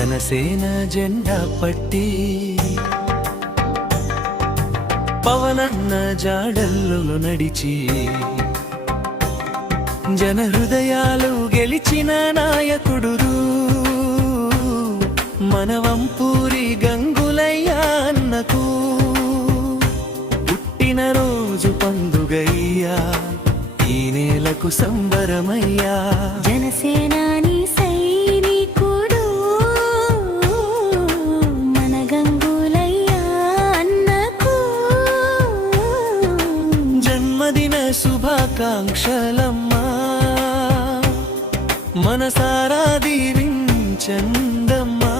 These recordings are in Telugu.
జనసేన జెండా పట్టి పవనన్న జాడల్లో నడిచి జన హృదయాలు గెలిచిన నాయకుడు మన వంపూరి గంగులయ్య అన్నకు పుట్టినరోజు పండుగయ్యా, ఈ నేలకు సంబరమయ్యా. జనసేనాని సైనికుడు మన గంగులయ్య అన్నకు జన్మదిన శుభాకాంక్షలమ్మా, మనసారా దీవించండమ్మా.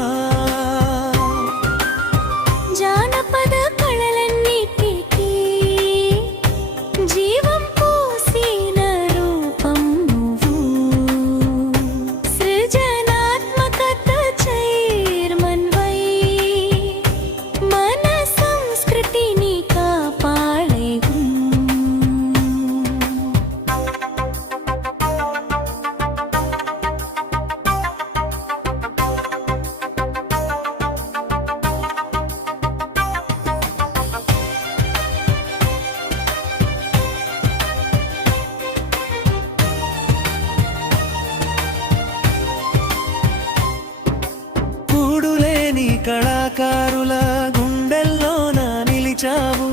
జానపద కళలన్నిటికీ జీవం పోసిన రూపం నువ్వు, సృజనాత్మకత చైర్మన్ వై మన సంస్కృతిని కాపాడేవు. కళాకారుల గుండెల్లోన నిలిచావు,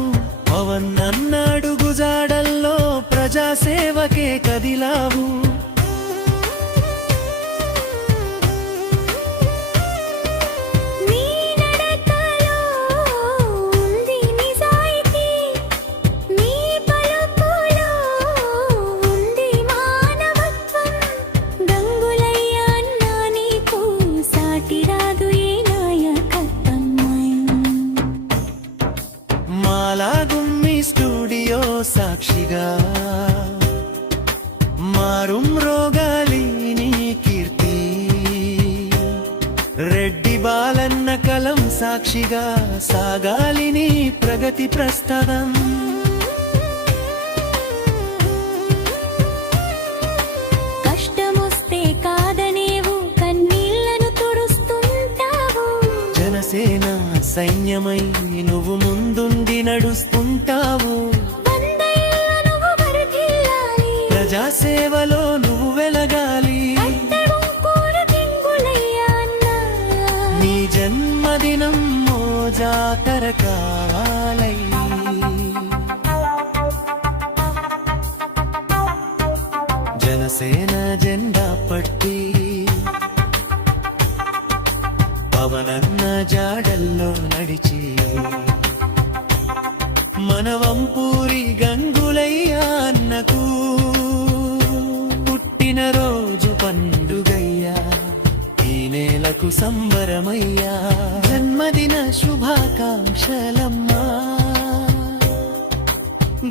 పవన్ అన్నాడు గుజాడల్లో ప్రజాసేవకే కదిలావు. మాలాగుమ్మి స్టూడియో సాక్షిగా మారుం రోగాలి నీ కీర్తి, రెడ్డి బాలన్న కలం సాక్షిగా సాగాలి నీ ప్రగతి ప్రస్థానం. కష్టమొస్తే కాదనేవు, కన్నీళ్లను తుడుస్తుంటావు. జనసేన సైన్యమై నువ్వు ముందుండి నడుస్తుంటావు, ప్రజాసేవలో నువ్వు వెలగాలి. నీ జన్మదినం మో జాతర కావాలై, జనసేన జెండా పట్టి పవనన్న జాడల్లో నడిచి మన వంపూరి గంగులయ్య అన్నకు పుట్టినరోజు పండుగయ్యా, ఈ నేలకు సంబరమయ్యా. జన్మదిన శుభాకాంక్షలమ్మా,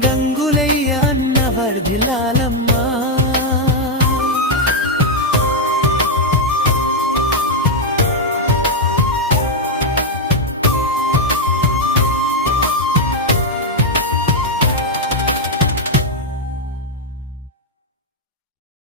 గంగులయ్య అన్న వర్ధిల్లాలమ్మా.